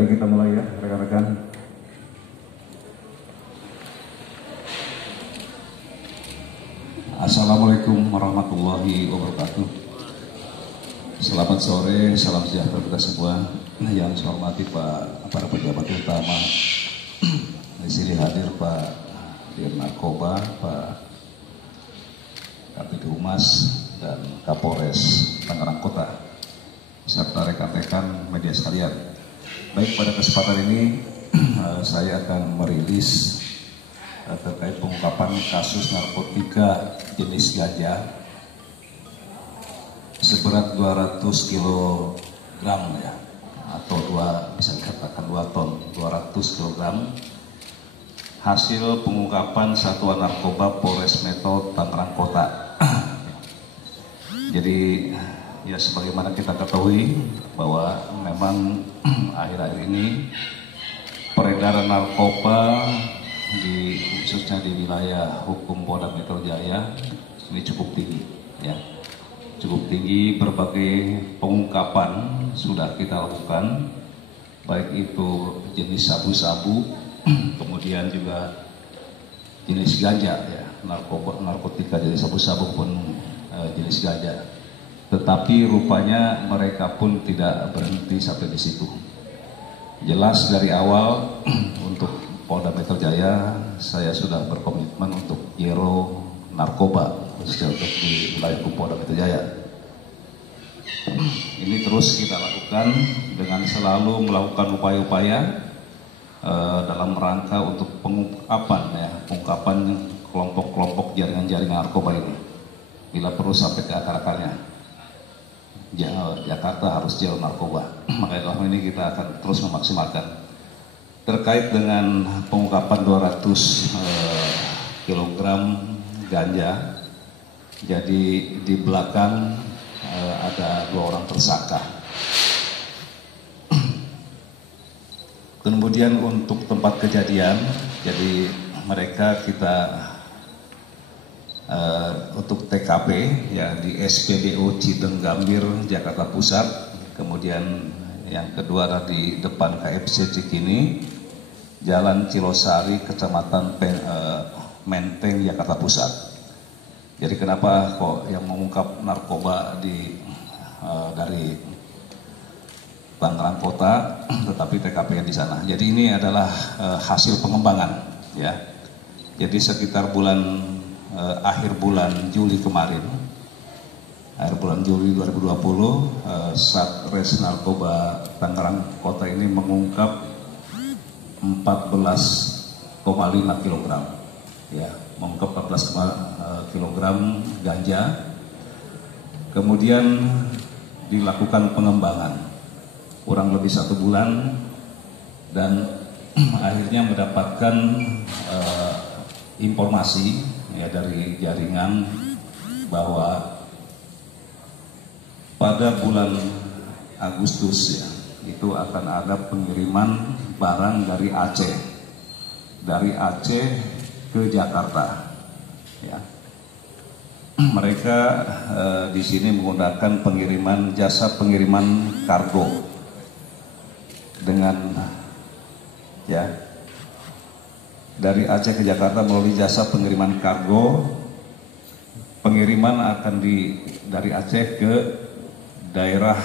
Baik, kita mulai ya rekan-rekan. Assalamualaikum warahmatullahi wabarakatuh. Selamat sore, salam sejahtera kita semua. Yang saya hormati para pejabat utama di sini hadir Pak Dirjen Narkoba, Pak Kabid Humas dan Kapolres Tangerang Kota, serta rekan-rekan media sekalian. Baik, pada kesempatan ini saya akan merilis terkait pengungkapan kasus narkotika jenis ganja seberat 200 kg ya, atau bisa dikatakan 2 ton, 200 kg hasil pengungkapan Satuan Narkoba Polres Metro Tangerang Kota. Jadi ya, sebagaimana kita ketahui bahwa memang akhir-akhir ini peredaran narkoba khususnya di wilayah hukum Polda Metro Jaya ini cukup tinggi ya. Cukup tinggi, berbagai pengungkapan sudah kita lakukan, baik itu jenis sabu-sabu, kemudian juga jenis ganja ya, narkotika jenis sabu-sabu pun jenis ganja. Tetapi rupanya mereka pun tidak berhenti sampai di situ. Jelas dari awal untuk Polda Metro Jaya saya sudah berkomitmen untuk zero narkoba khususnya untuk di wilayah hukum Polda Metro Jaya. Ini terus kita lakukan dengan selalu melakukan upaya-upaya dalam rangka untuk pengungkapan kelompok-kelompok jaringan-jaringan narkoba ini. Bila perlu sampai ke akar-akarnya. Jakarta harus jauh narkoba. Makanya dalam ini kita akan terus memaksimalkan. Terkait dengan pengungkapan 200 kg ganja, jadi di belakang ada 2 orang tersangka. Kemudian untuk tempat kejadian, jadi mereka kita untuk TKP ya di SPBU Cideng Gambir, Jakarta Pusat. Kemudian yang kedua ada di depan KFC Cikini, Jalan Cilosari, Kecamatan Menteng, Jakarta Pusat. Jadi kenapa kok yang mengungkap narkoba dari Tangerang Kota, tetapi TKP di sana. Jadi ini adalah hasil pengembangan ya. Jadi sekitar akhir bulan Juli kemarin, akhir bulan Juli 2020, Satres Narkoba Tangerang Kota ini mengungkap 14,5 kg ya, mengungkap 14 kg ganja. Kemudian dilakukan pengembangan kurang lebih 1 bulan dan akhirnya mendapatkan informasi ya dari jaringan bahwa pada bulan Agustus ya, itu akan ada pengiriman barang dari Aceh ke Jakarta ya. Mereka di sini menggunakan jasa pengiriman kargo dengan ya, dari Aceh ke Jakarta melalui jasa pengiriman kargo. Pengiriman akan dari Aceh ke daerah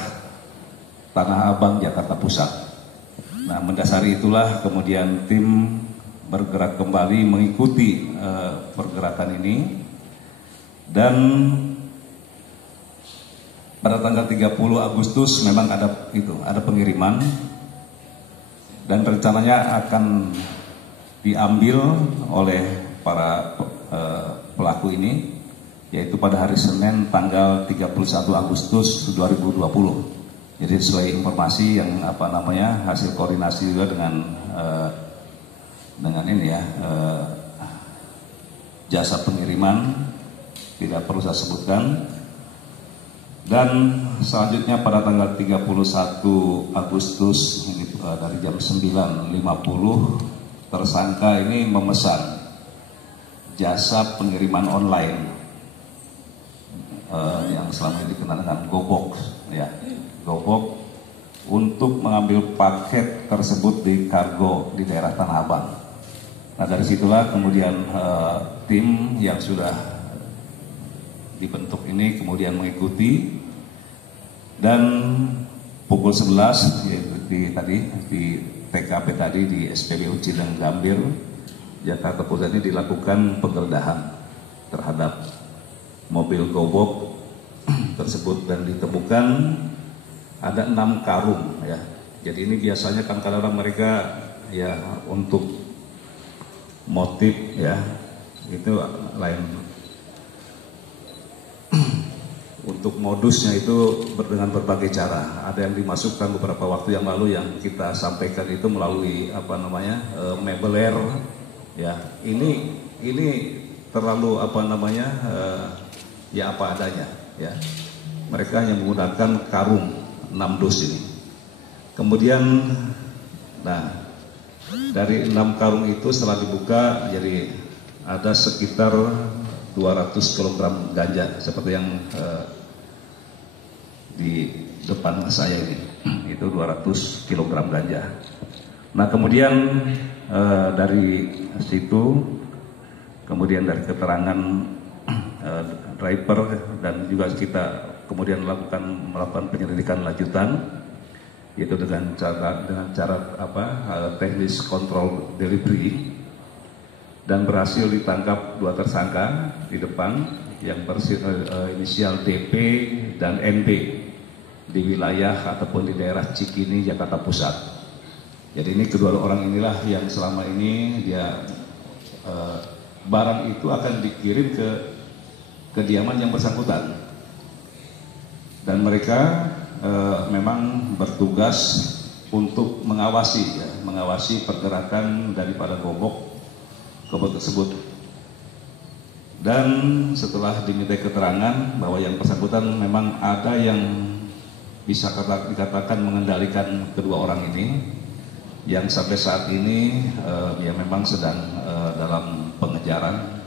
Tanah Abang, Jakarta Pusat. Nah, mendasari itulah kemudian tim bergerak kembali mengikuti pergerakan ini, dan pada tanggal 30 Agustus memang ada pengiriman dan rencananya akan diambil oleh para pelaku ini, yaitu pada hari Senin tanggal 31 Agustus 2020. Jadi sesuai informasi yang hasil koordinasi juga dengan ini ya, jasa pengiriman, tidak perlu saya sebutkan. Dan selanjutnya pada tanggal 31 Agustus dari jam 9.50 tersangka ini memesan jasa pengiriman online yang selama ini dikenal dengan Gobok ya, Gobok, untuk mengambil paket tersebut di kargo di daerah Tanah Abang. Nah dari situlah kemudian tim yang sudah dibentuk ini kemudian mengikuti, dan pukul 11 di TKP tadi di SPBU Cideng Gambir, Jakarta Pusat ini dilakukan penggeledahan terhadap mobil gobok tersebut dan ditemukan ada 6 karung ya. Jadi ini biasanya kan kadang-kadang mereka ya untuk motif ya itu lain. Untuk modusnya itu dengan berbagai cara. Ada yang dimasukkan beberapa waktu yang lalu yang kita sampaikan itu melalui mebeler ya. Ini terlalu ya apa adanya ya. Mereka hanya menggunakan karung 6 dus ini. Kemudian dari 6 karung itu setelah dibuka jadi ada sekitar 200 kg ganja seperti yang di depan saya ini. Itu 200 kg ganja. Nah kemudian dari situ, kemudian dari keterangan driver dan juga kita kemudian melakukan penyelidikan lanjutan, yaitu dengan cara teknis kontrol delivery, dan berhasil ditangkap 2 tersangka di depan yang inisial DP dan NB di wilayah ataupun di daerah Cikini, Jakarta Pusat. Jadi ini kedua orang inilah yang selama ini dia barang itu akan dikirim ke kediaman yang bersangkutan, dan mereka memang bertugas untuk mengawasi pergerakan daripada gobok tersebut. Dan setelah diminta keterangan bahwa yang bersangkutan memang ada yang bisa dikatakan mengendalikan kedua orang ini, yang sampai saat ini ya memang sedang dalam pengejaran.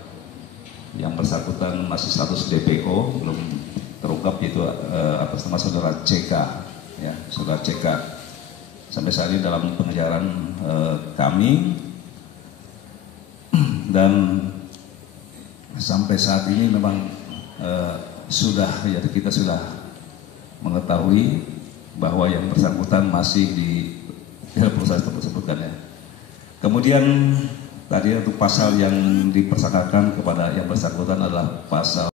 Yang bersangkutan masih status DPO, belum terungkap, yaitu atas nama saudara CK ya, saudara CK sampai saat ini dalam pengejaran kami. Dan sampai saat ini memang kita sudah mengetahui bahwa yang bersangkutan masih di proses tersebut kan ya. Kemudian tadi untuk pasal yang dipersangkakan kepada yang bersangkutan adalah pasal